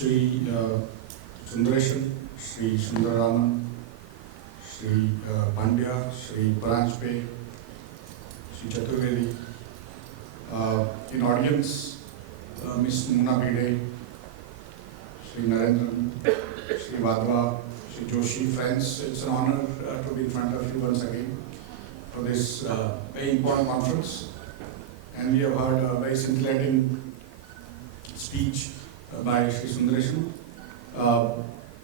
Shri Sundareshan, Shri Sundararaman, Shri Pandya, Shri Paranjpe, Shri Chaturvedi, in audience, Ms. Muna Bide, Shri Narendran, Shri Vadva, Shri Joshi, friends, it's an honor to be in front of you once again for this very important conference. And we have heard a very scintillating speech by Shri Sundareshan.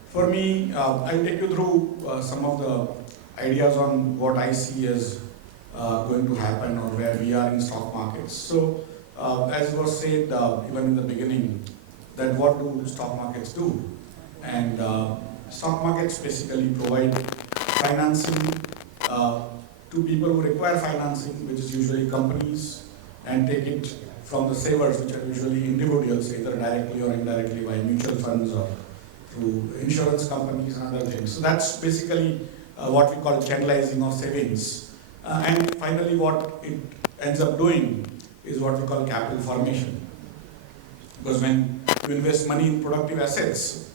For me, I'll take you through some of the ideas on what I see as going to happen or where we are in stock markets. So, as was said even in the beginning, that what do stock markets do? And stock markets basically provide financing to people who require financing, which is usually companies, and take it from the savers, which are usually individuals, either directly or indirectly by mutual funds or through insurance companies and other things. So that's basically what we call channelizing of savings. And finally, what it ends up doing is what we call capital formation. Because when you invest money in productive assets,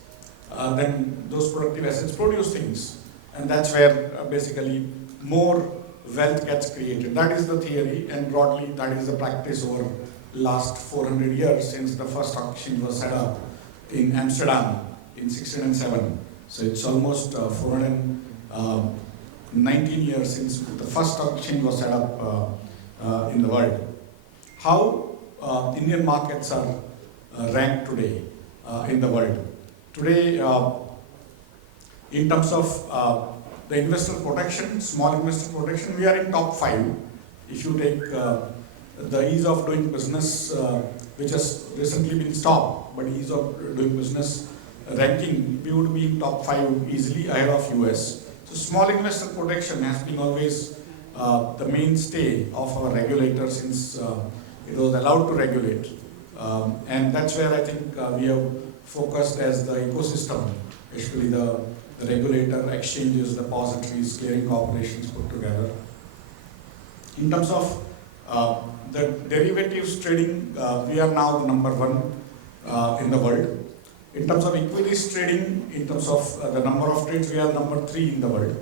then those productive assets produce things. And that's where basically more wealth gets created. That is the theory, and broadly that is the practice over last 400 years since the first stock exchange was set up in Amsterdam in 1607. So it's almost 419 years since the first stock exchange was set up in the world. How Indian markets are ranked today in the world? Today, in terms of the investor protection, small investor protection, we are in top 5. If you take the ease of doing business, which has recently been stopped, but ease of doing business ranking, we would be in top 5 easily ahead of US. So small investor protection has been always the mainstay of our regulator since it was allowed to regulate. And that's where I think we have focused as the ecosystem, especially the regulator, exchanges, depositories, clearing corporations put together. In terms of the derivatives trading, we are now the number 1 in the world. In terms of equities trading, in terms of the number of trades, we are number 3 in the world.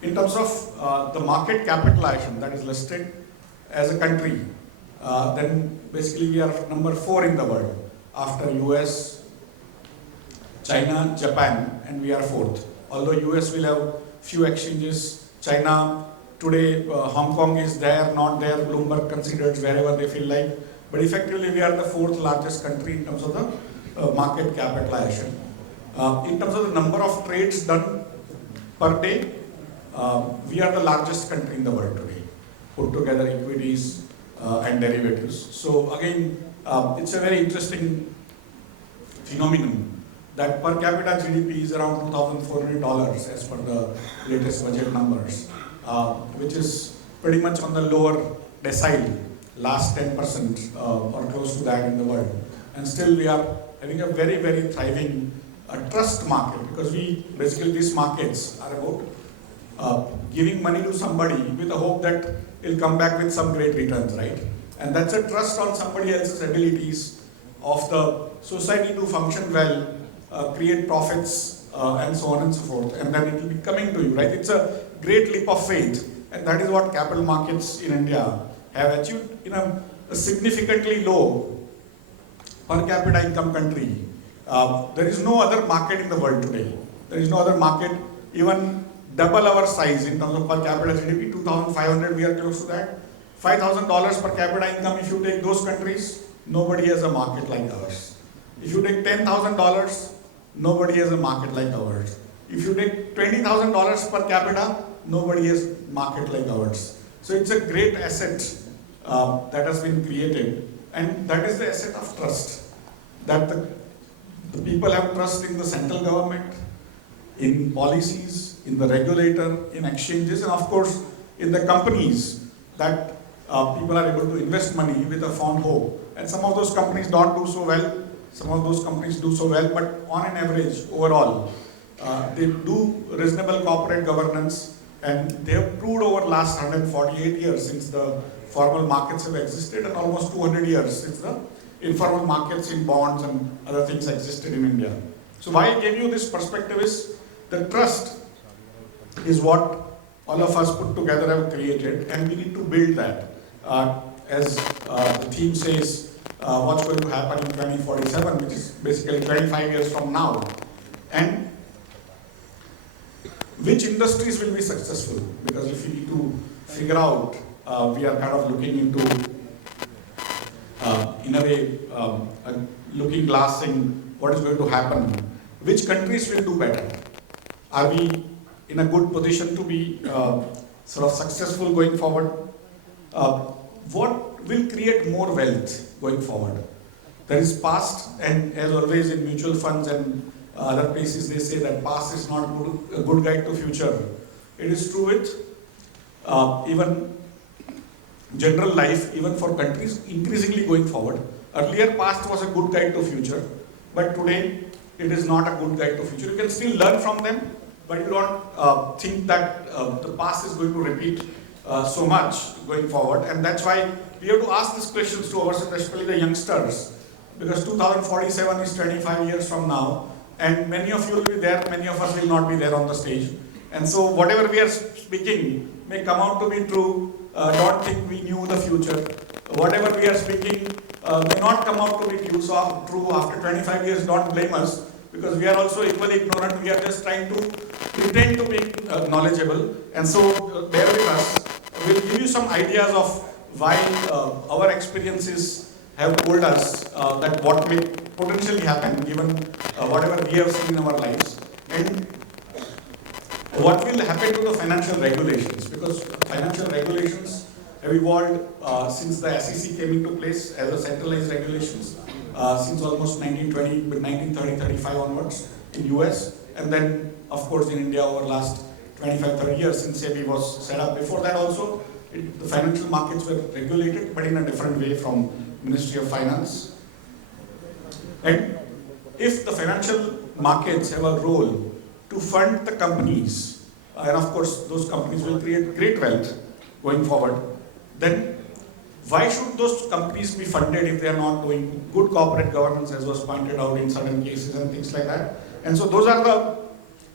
In terms of the market capitalization that is listed as a country, then basically we are number 4 in the world after US, China, Japan, and we are 4th. Although US will have few exchanges, China today, Hong Kong is there, not there, Bloomberg considers wherever they feel like, but effectively we are the 4th largest country in terms of the market capitalization. In terms of the number of trades done per day, we are the largest country in the world today, put together equities and derivatives. So again, it's a very interesting phenomenon that per capita GDP is around $2,400 as per the latest budget numbers, which is pretty much on the lower decile, last 10% or close to that in the world. And still we are having a very, very thriving trust market, because basically these markets are about giving money to somebody with the hope that it'll come back with some great returns, right? And that's a trust on somebody else's abilities of the society to function well, create profits, and so on and so forth, and then it will be coming to you, right? It's a great leap of faith, and that is what capital markets in India have achieved in a significantly low per capita income country. There is no other market in the world today. There is no other market even double our size in terms of per capita GDP, 2,500, we are close to that. $5,000 per capita income, if you take those countries, nobody has a market like ours. If you take $10,000, nobody has a market like ours. If you take $20,000 per capita, nobody has a market like ours. So it's a great asset that has been created, and that is the asset of trust. That the people have trust in the central government, in policies, in the regulator, in exchanges, and of course in the companies that people are able to invest money with a fond hope. And some of those companies don't do so well. Some of those companies do so well, but on an average, overall, they do reasonable corporate governance, and they have proved over the last 148 years since the formal markets have existed, and almost 200 years since the informal markets in bonds and other things existed in India. So why I gave you this perspective is the trust is what all of us put together have created, and we need to build that. As the theme says, what's going to happen in 2047, which is basically 25 years from now, and which industries will be successful. Because if we need to figure out, we are kind of looking into, in a way, a looking glass saying what is going to happen. Which countries will do better? Are we in a good position to be sort of successful going forward? What will create more wealth going forward? There is past, and as always in mutual funds and other places they say that past is not a good guide to future. It is true with even general life, even for countries increasingly going forward. Earlier past was a good guide to future, but today it is not a good guide to future. You can still learn from them, but you don't think that the past is going to repeat so much going forward. And that's why we have to ask these questions to ourselves, especially the youngsters, because 2047 is 25 years from now, and many of you will be there, many of us will not be there on the stage. And so whatever we are speaking may come out to be true. Don't think we knew the future. Whatever we are speaking may not come out to be true after 25 years. Don't blame us, because we are also equally ignorant. We are just trying to pretend to be knowledgeable. And so bear with us. We'll give you some ideas of why our experiences have told us that what may potentially happen given whatever we have seen in our lives, and what will happen to the financial regulations, because financial regulations have evolved since the SEC came into place as a centralized regulations since almost 1930-35 onwards in US, and then of course in India over last 25-30 years since SEBI was set up. Before that also the financial markets were regulated, but in a different way from Ministry of Finance. And if the financial markets have a role to fund the companies, and of course those companies will create great wealth going forward, then why should those companies be funded if they are not doing good corporate governance, as was pointed out in certain cases and things like that? And so those are the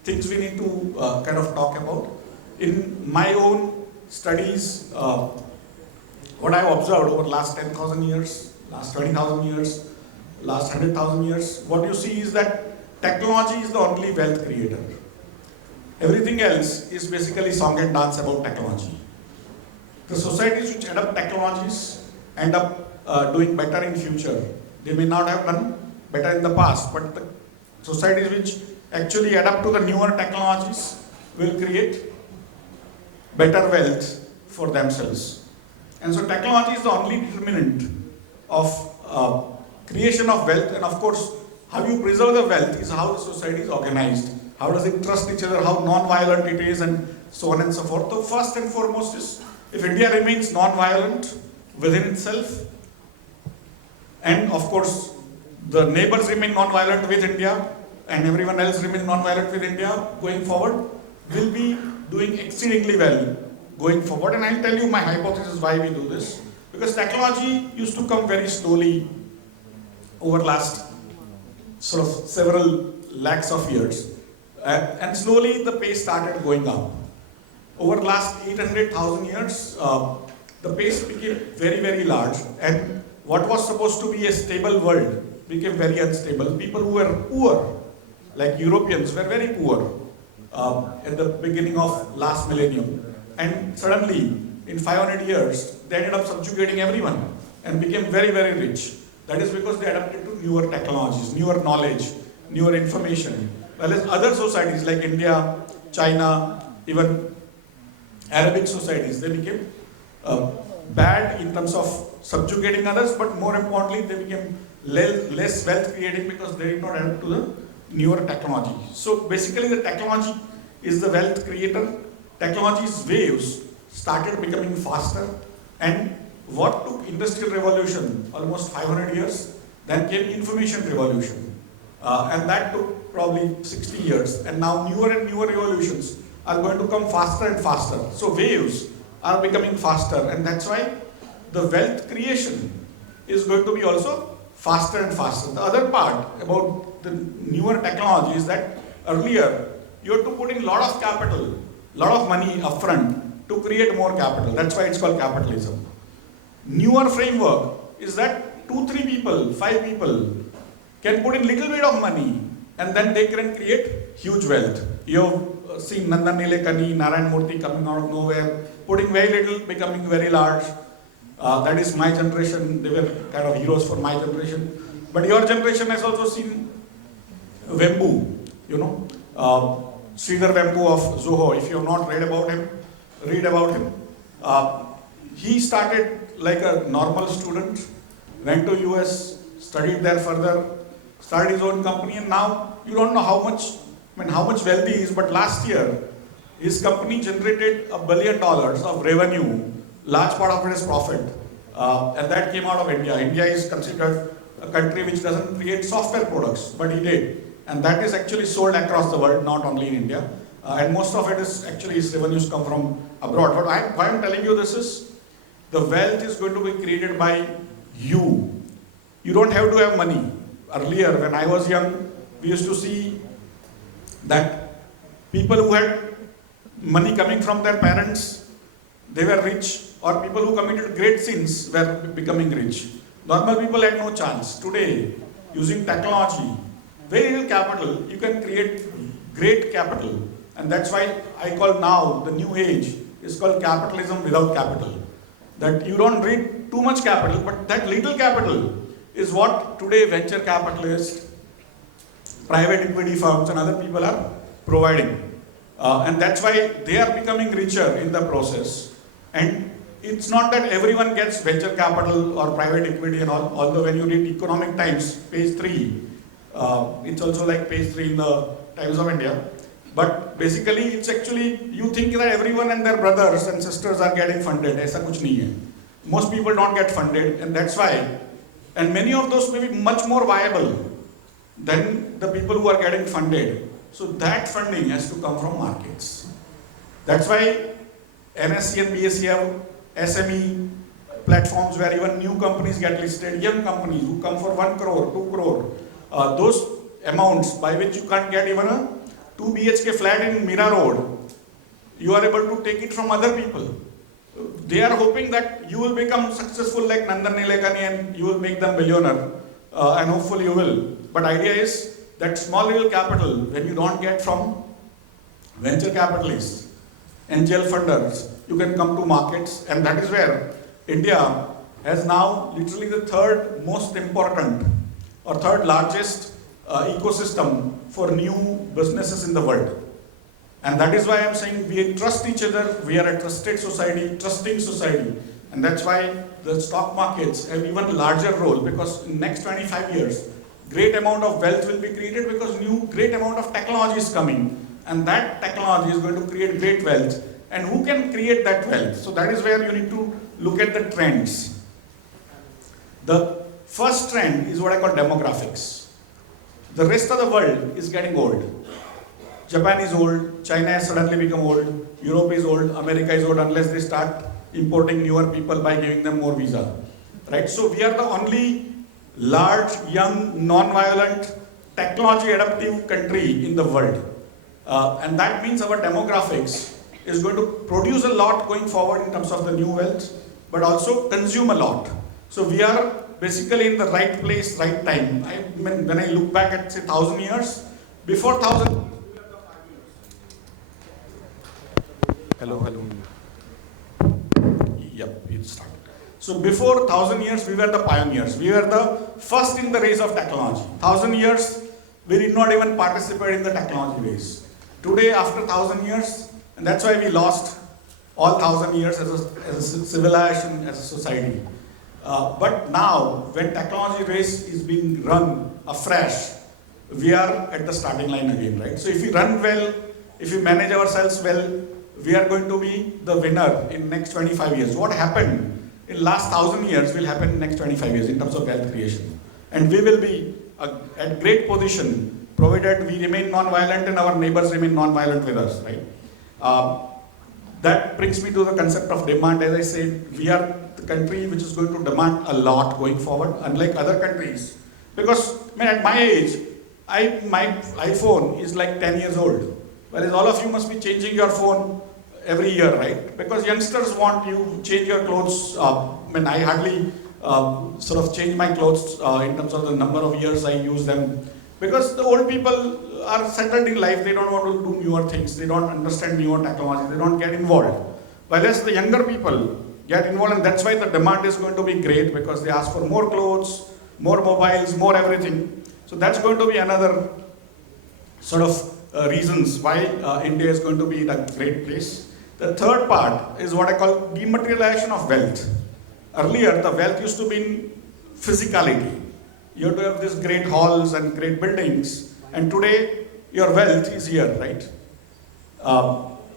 things we need to kind of talk about. In my own studies, what I've observed over last 10,000 years, last 20,000 years, last 100,000 years, what you see is that technology is the only wealth creator. Everything else is basically song and dance about technology. The societies which adopt technologies end up doing better in future. They may not have done better in the past, but the societies which actually adapt to the newer technologies will create better wealth for themselves. And so technology is the only determinant of creation of wealth, and of course how you preserve the wealth is how the society is organized. How does it trust each other, how non-violent it is, and so on and so forth. So first and foremost is, if India remains non-violent within itself, and of course the neighbors remain non-violent with India, and everyone else remains non-violent with India going forward, will be doing exceedingly well going forward. And I'll tell you my hypothesis why we do this. Because technology used to come very slowly over last sort of several lakhs of years. And slowly the pace started going up. Over last 800,000 years, the pace became very, very large. And what was supposed to be a stable world became very unstable. People who were poor, like Europeans, were very poor at the beginning of last millennium. And suddenly, in 500 years, they ended up subjugating everyone and became very, very rich. That is because they adapted to newer technologies, newer knowledge, newer information. Whereas other societies like India, China, even Arabic societies, they became bad in terms of subjugating others, but more importantly, they became less wealth creating because they did not adapt to the newer technology. So basically the technology is the wealth creator. Technology's waves started becoming faster, and what took industrial revolution almost 500 years, then came information revolution, and that took probably 60 years, and now newer and newer revolutions are going to come faster and faster. So waves are becoming faster, and that's why the wealth creation is going to be also faster and faster. The other part about the newer technology is that earlier you had to put in a lot of capital, lot of money upfront to create more capital. That's why it's called capitalism. Newer framework is that 2-3 people, 5 people can put in little bit of money and then they can create huge wealth. You've seen Nandan Nilekani, Narayan Murthy coming out of nowhere, putting very little, becoming very large. That is my generation. They were kind of heroes for my generation. But your generation has also seen Vembu, you know, Sridhar Vembu of Zoho. If you have not read about him, read about him. He started like a normal student, went to US, studied there further, started his own company, and now you don't know how much wealthy he is, but last year his company generated $1 billion of revenue. Large part of it is profit, and that came out of India. India is considered a country which doesn't create software products, but he did. And that is actually sold across the world, not only in India. And most of it is actually his revenues come from abroad. But why I'm telling you this is, the wealth is going to be created by you. You don't have to have money. Earlier, when I was young, we used to see that people who had money coming from their parents, they were rich, or people who committed great sins were becoming rich. Normal people had no chance. Today, using technology, very little capital, you can create great capital. And that's why I call now the new age is called capitalism without capital. That you don't need too much capital, but that little capital is what today venture capitalists, private equity firms and other people are providing. And that's why they are becoming richer in the process. And it's not that everyone gets venture capital or private equity and all, although when you read Economic Times, page 3, it's also like page 3 in the Times of India. But basically, it's actually, you think that everyone and their brothers and sisters are getting funded. Aisa kuch nahi hai. Most people don't get funded, and that's why. And many of those may be much more viable than the people who are getting funded. So that funding has to come from markets. That's why NSE and BSE have SME platforms where even new companies get listed, young companies who come for 1 crore, 2 crore. Those amounts by which you can't get even a 2 BHK flat in Mira Road, you are able to take it from other people. They are hoping that you will become successful like Nandan Nilekani and you will make them billionaire, and hopefully you will. But idea is that small little capital, when you don't get from venture capitalists, angel funders, you can come to markets, and that is where India has now literally the third most important or third largest ecosystem for new businesses in the world. And that is why I'm saying we trust each other, we are a trusted society, trusting society. And that's why the stock markets have even larger role, because in next 25 years, great amount of wealth will be created because great amount of technology is coming. And that technology is going to create great wealth. And who can create that wealth? So that is where you need to look at the trends. The first trend is what I call demographics. The rest of the world is getting old. Japan is old, China has suddenly become old, Europe is old, America is old unless they start importing newer people by giving them more visa. Right? So we are the only large, young, non-violent, technology-adaptive country in the world. And that means our demographics is going to produce a lot going forward in terms of the new wealth, but also consume a lot. So we are basically in the right place, right time. When I look back at say 1,000 years, before 1,000. Hello. Yep, it started. So before 1,000 years, we were the pioneers. We were the first in the race of technology. 1,000 years, we did not even participate in the technology race. Today, after 1,000 years, and that's why we lost all 1,000 years as a civilization, as a society. But now, when technology race is being run afresh, we are at the starting line again, right? So if we run well, if we manage ourselves well, we are going to be the winner in next 25 years. What happened in last 1,000 years will happen in next 25 years in terms of wealth creation. And we will be at great position, provided we remain non-violent and our neighbors remain non-violent with us, right? That brings me to the concept of demand. As I said, we are the country which is going to demand a lot going forward, unlike other countries. Because at my age, my iPhone is like 10 years old, whereas all of you must be changing your phone every year, right? Because youngsters want you to change your clothes. I hardly sort of change my clothes in terms of the number of years I use them. Because the old people are settled in life, they don't want to do newer things, they don't understand newer technology, they don't get involved. Whereas the younger people get involved, and that's why the demand is going to be great, because they ask for more clothes, more mobiles, more everything. So that's going to be another sort of reasons why India is going to be in a great place. The third part is what I call dematerialization of wealth. Earlier, the wealth used to be in physicality. You have to have these great halls and great buildings, and today your wealth is here, right?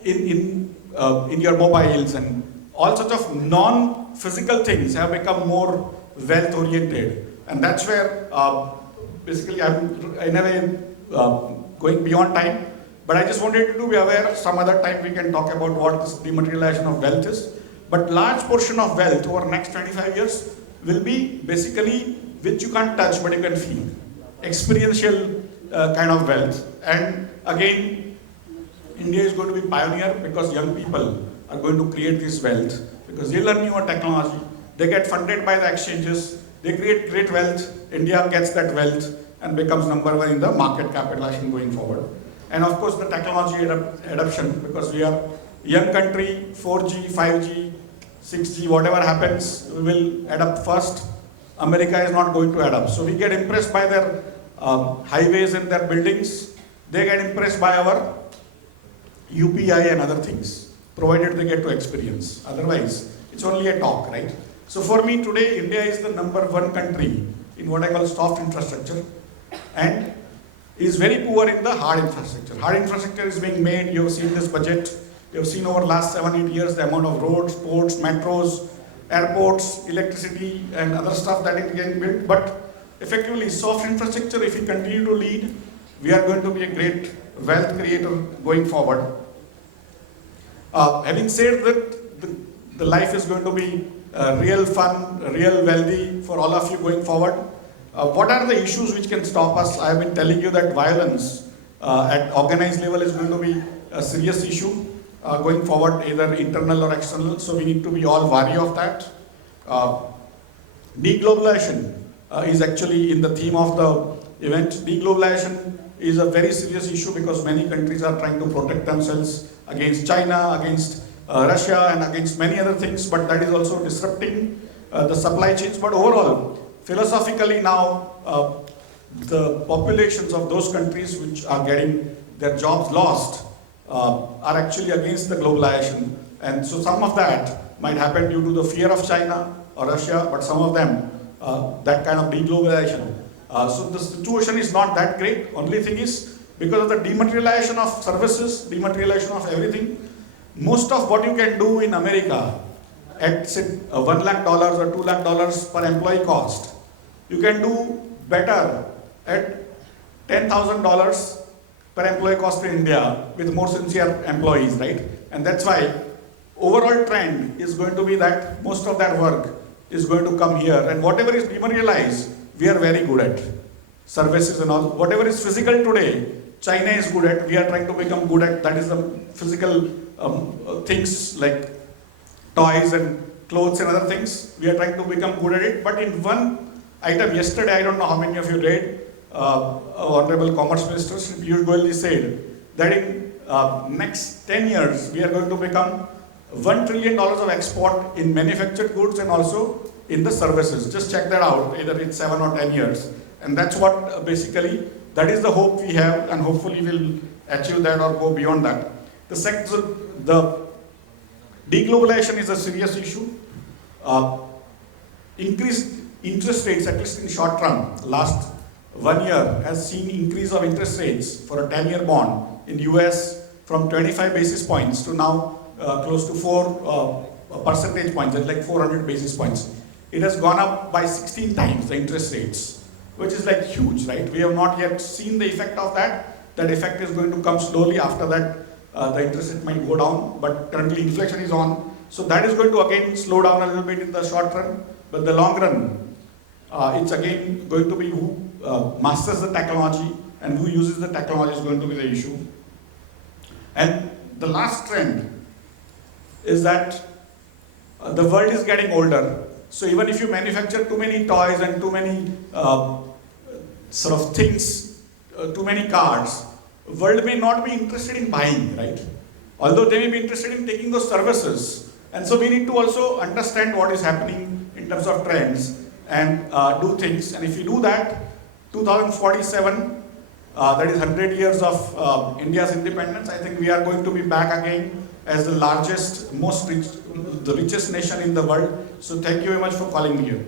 In your mobiles, and all sorts of non-physical things have become more wealth-oriented, and that's where basically I'm in a way going beyond time. But I just wanted to be aware. Some other time we can talk about what this dematerialization of wealth is. But large portion of wealth over the next 25 years will be basically which you can't touch but you can feel. Experiential kind of wealth. And again, India is going to be pioneer, because young people are going to create this wealth, because they learn newer technology, they get funded by the exchanges, they create great wealth, India gets that wealth and becomes number one in the market capitalization going forward. And of course the technology adoption, because we are young country, 4G, 5G, 6G, whatever happens, we will adapt first. America is not going to adapt. So we get impressed by their highways and their buildings. They get impressed by our UPI and other things, provided they get to experience. Otherwise, it's only a talk, right? So for me today, India is the number one country in what I call soft infrastructure, and is very poor in the hard infrastructure. Hard infrastructure is being made. You have seen this budget. You have seen over the last 7-8 years the amount of roads, ports, metros, airports, electricity, and other stuff that is getting built. But effectively, soft infrastructure, if we continue to lead, we are going to be a great wealth creator going forward. Having said that, the life is going to be real fun, real wealthy for all of you going forward. What are the issues which can stop us? I have been telling you that violence at organized level is going to be a serious issue going forward, either internal or external. So we need to be all wary of that. Deglobalization is actually in the theme of the event. Deglobalization is a very serious issue, because many countries are trying to protect themselves against China, against Russia, and against many other things, but that is also disrupting the supply chains. But overall, philosophically now, the populations of those countries which are getting their jobs lost are actually against the globalization. And so some of that might happen due to the fear of China or Russia, but some of them, that kind of deglobalization. So the situation is not that great. Only thing is, because of the dematerialization of services, dematerialization of everything, most of what you can do in America at say $1 lakh or $2 lakh per employee cost, you can do better at $10,000 per employee cost in India with more sincere employees, right? And that's why overall trend is going to be that most of that work is going to come here, and whatever is dematerialized, we are very good at. Services and all, whatever is physical today, China is good at, we are trying to become good at, that is the physical things like toys and clothes and other things, we are trying to become good at it. But in one item yesterday, I don't know how many of you read, Honorable Commerce Minister Shri said that in next 10 years, we are going to become $1 trillion of export in manufactured goods and also in the services. Just check that out, either in 7 or 10 years. And that's what basically, that is the hope we have, and hopefully we'll achieve that or go beyond that. The deglobalization is a serious issue. Increased interest rates, at least in short term, last 1 year has seen increase of interest rates for a 10-year bond in US from 25 basis points to now close to 4 percentage points, that's like 400 basis points. It has gone up by 16 times the interest rates, which is like huge, right? We have not yet seen the effect of that. That effect is going to come slowly. After that, the interest rate might go down, but currently inflation is on. So that is going to again slow down a little bit in the short run, but the long run, it's again going to be who masters the technology and who uses the technology is going to be the issue. And the last trend is that the world is getting older. So even if you manufacture too many toys and too many sort of things, too many cars, world may not be interested in buying, right? Although they may be interested in taking those services. And so we need to also understand what is happening in terms of trends and do things. And if we do that, 2047, that is 100 years of India's independence, I think we are going to be back again as the largest, the richest nation in the world. So thank you very much for calling me here.